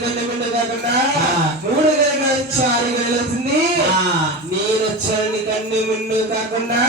కన్ను మిండు కాకుండా 3 గంటల నుంచి 6 గంటలు అవుతుంది. నేను వచ్చాను కన్ను మిండు కాకుండా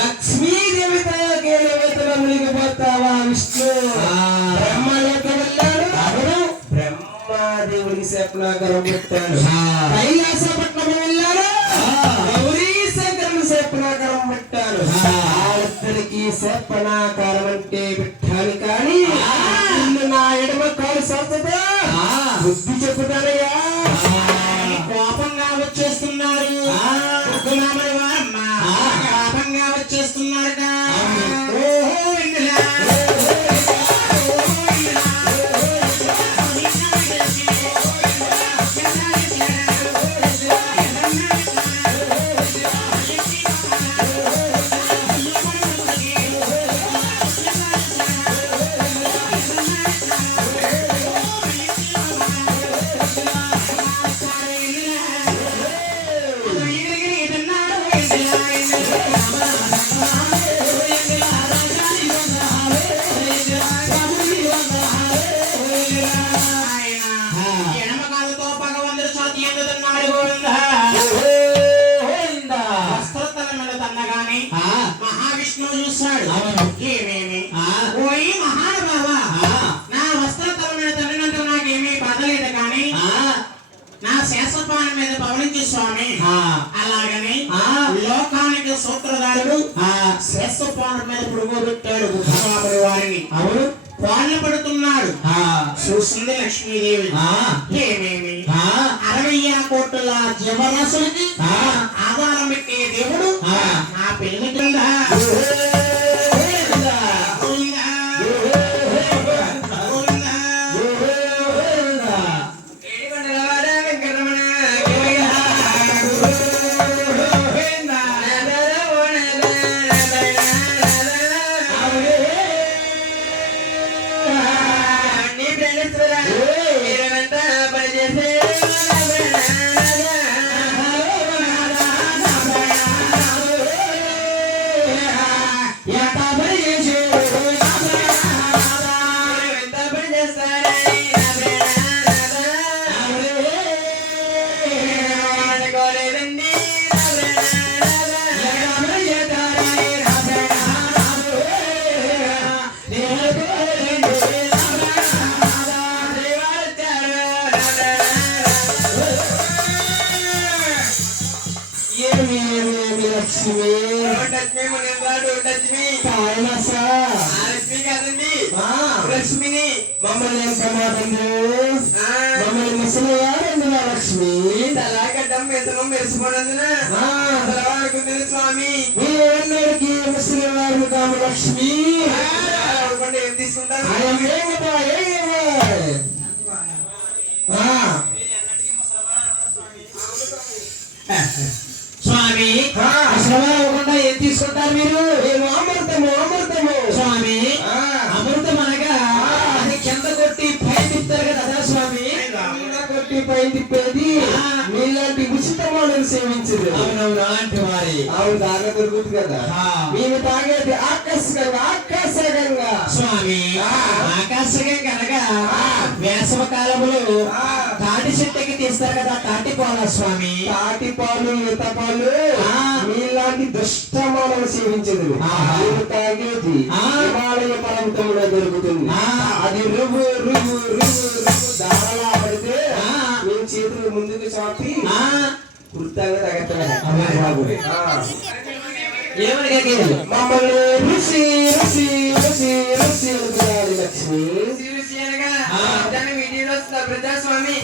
లక్ష్మీదేవితో కేలవేతలో మునిగిపోతావా విష్ణు? బ్రహ్మలోకి వెళ్ళాడు. బ్రహ్మాదేవుడికి శేపనాకారం పెట్టాడు. కైలాసపట్నం వెళ్ళాడు. గౌరీ శంకరుని శేపనాకారం పెట్టాడు. ఆడకి శేపనాకారం అంటే పెట్టాలి కానీ నా ఎడమ కాలు సంస్థతో బుద్ధి చెప్పుతానయ్యా. కోపంగా వచ్చేస్తున్నారు. కోపంగా వచ్చేస్తున్నారు. మహావిష్ణువు చూస్తాడు. ఏమేమి ఓయి మహానుభావ, నా వస్త్రతల మీద తల్లినందుకు నాకేమీ బాధలేదు కానీ నా శేషపానం మీద పవలించి స్వామి. అలాగని లోకానికి సూత్రధారుడు శేషపానం మీద పుడుకోబెట్టాడు వారిని. అవును, పాలన పడుతున్నాడు. చూస్తుంది లక్ష్మీదేవి. ఏమేమి 60 కోట్ల జీవరాశులకి ఆధారం పెట్టే దేవుడు నా పెళ్లి కింద లక్ష్మిని మమ్మల్ని మమ్మల్ని ముసలియారు లక్ష్మి తలాగడ్డం మెరిసిపోనందున స్వామి ముసలి వారు కాము లక్ష్మి. ఏం తీసుకుంటారు స్వామి? అసలు ఏం తీసుకుంటారు మీరు? అమృతము అమృతము స్వామి. అమృతం అనగా అది కింద కొట్టి పై తిప్పారు కదా స్వామి. కొట్టి పై తిప్పేది మీలాంటి ఉచిత వాళ్ళని సేవించదు. అవునవును, అలాంటి వారి అవును దాగా దొరుకుతుంది కదా. మేము తాగేది ఆకాశంగా ఆకాశంగా స్వామి. ఆకాశంగా అనగా వేసవ కాలంలో తాటి చెట్టుకి తీస్తారు కదా తాటి పాల స్వామి. తాటి పాలు ఈత పాలు మీలాంటి దుష్టమాలను సేవించదు. తాగేది హిమాలయ పర్వతంలో దొరుకుతుంది. అది రుగు రుగు రుగు రుగు దారాలా పడితే మేము చేతులు ముందుకు చాపి కుర్తాగా తగ్గట్టు మమ్మల్ని ఋషి ఋషి ఋషి ఋషి లక్ష్మి. ప్రజాస్వామి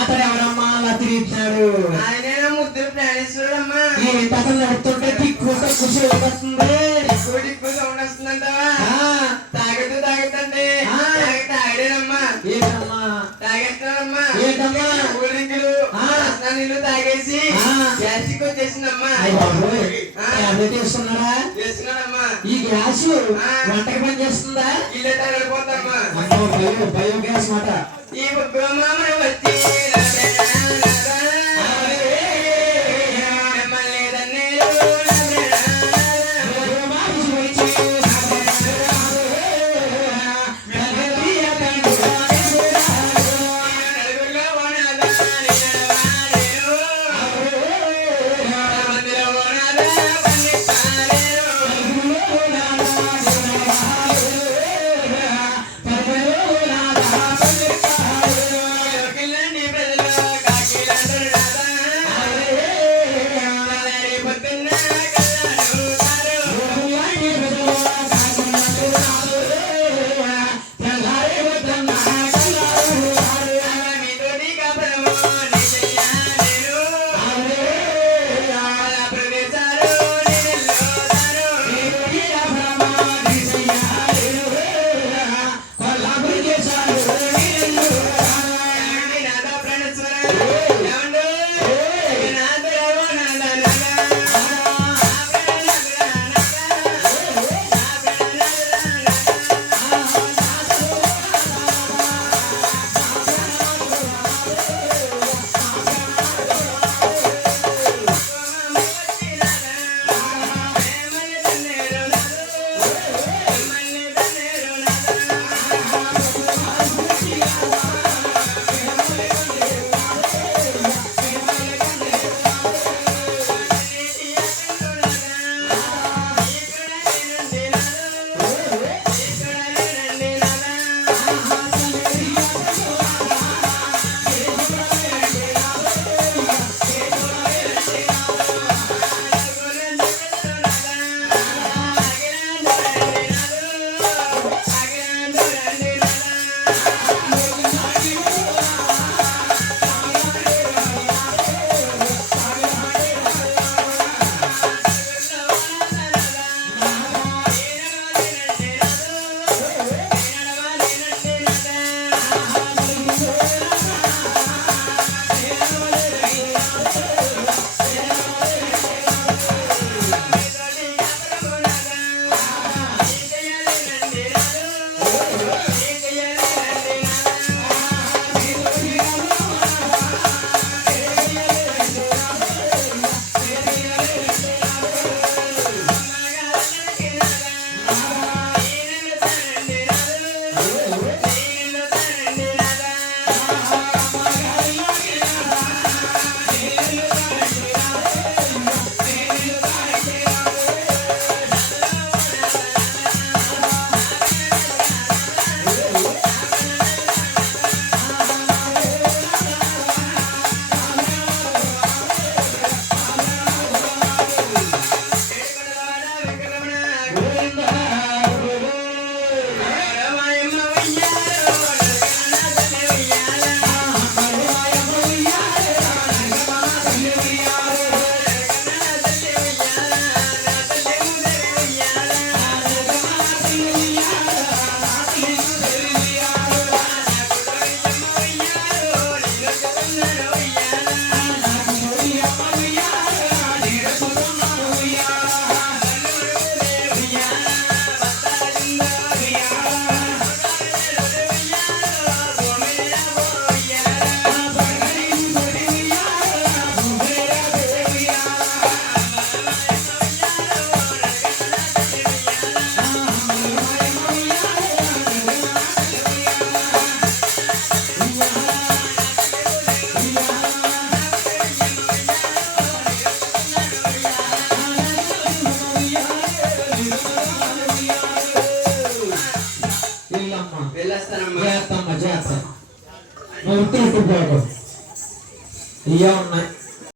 అతడు ఎవరమ్మా అలా తిరుగుతున్నాడు? ఆయన ముద్దురు ప్రాణేశ్వరుడమ్మా. అతను నడుతుంటే దిక్కు ఖుషి వస్తుంది. దిక్కు సౌండ్ వస్తుందంటావా? తాగదు తాగదండి. తాగడేనమ్మా. ఏంటమ్మా తాగేస్తానమ్మా? ఏంటమ్మా కూల్ డ్రింకులు నీళ్ళు తాగేసి గ్యాస్ట్రిక్ వచ్చేసిందమ్మా. చేస్తున్నాడా? చేస్తున్నాడమ్మా. ఈ గ్యాస్ వంటకి పని చేస్తుందా? ఇల్లే తగలిపోతామ్మా. బయోగ్యాస్ మాట. ఈ బ్రహ్మని వచ్చి వెళ్ళొస్తానమ్మా. చేస్తాను నువ్వు తిట్టుకోకు ఇవే ఉన్నాయి.